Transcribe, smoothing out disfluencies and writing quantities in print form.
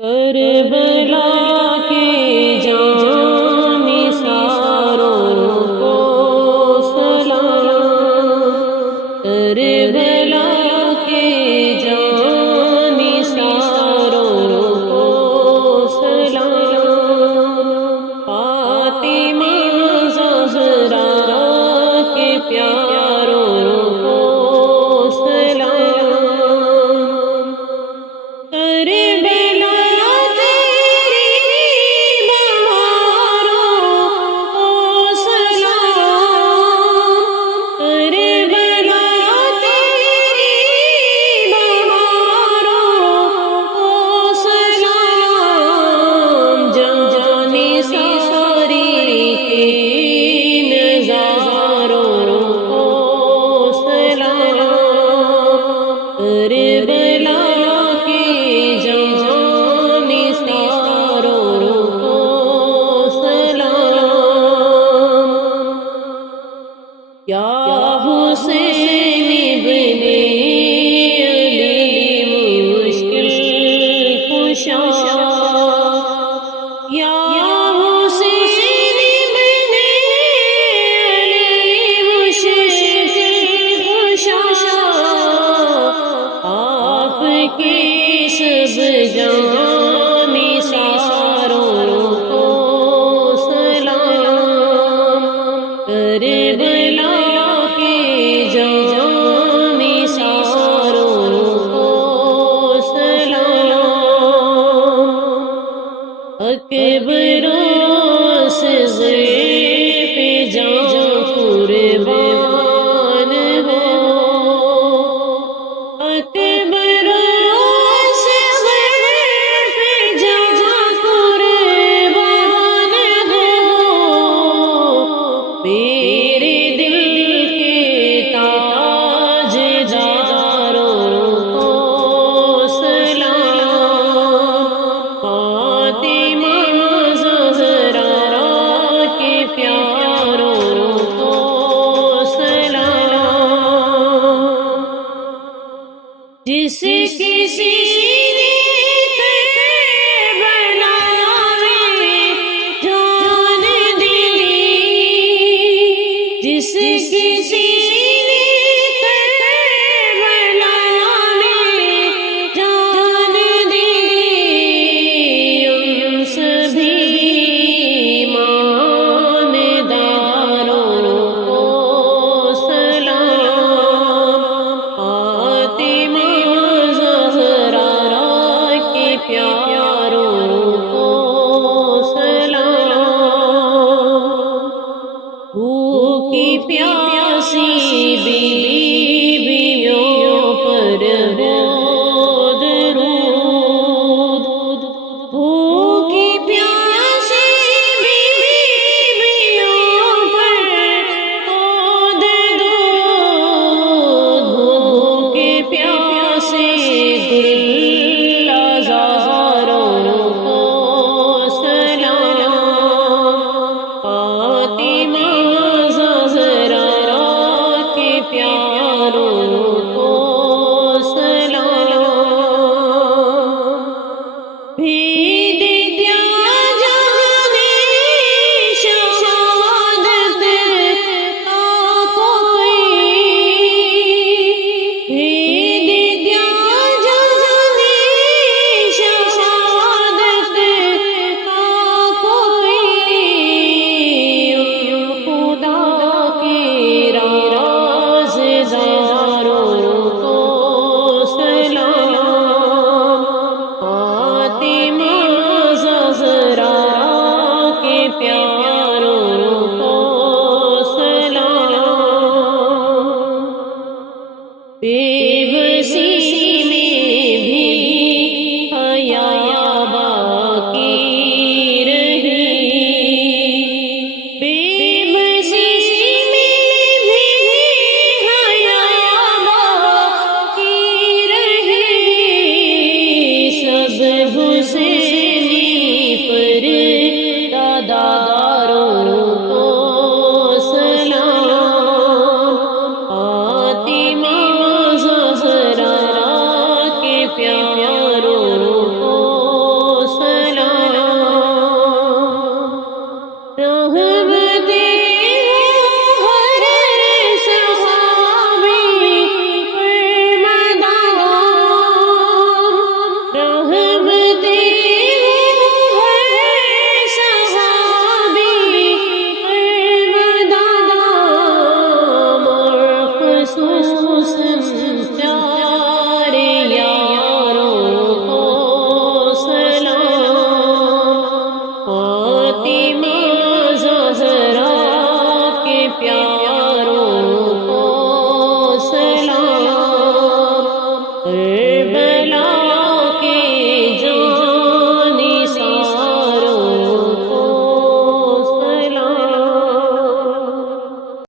کربلا کے جان نثاروں کو سلام، کربلا کے جان نثاروں کو سلام، فاطمہ زہرا کے پیاروں کو سلام، کربلا یا حسین ابن علی مشکل کشا، یا حسین ابن علی مشکل کشا، آپ کی سب جان نثاروں کو سلام، کربلا اکبر اصغر پہ جان قربان ہو، اکبر اصغر پہ جان قربان ہو، میرے دل کے تاج داروں کو سلام، فاطمہ زہرا کے پیاروں کو سلام، جس کسی نے کربلا میں جان دی، جس کسی پیاروں کو سلام، بھوکی پیاسی بیویوں پر ہو درود، بھوکی پیاسی بیویوں پر ہو درود، بھوکی پیاسی پیاروں کو سلام،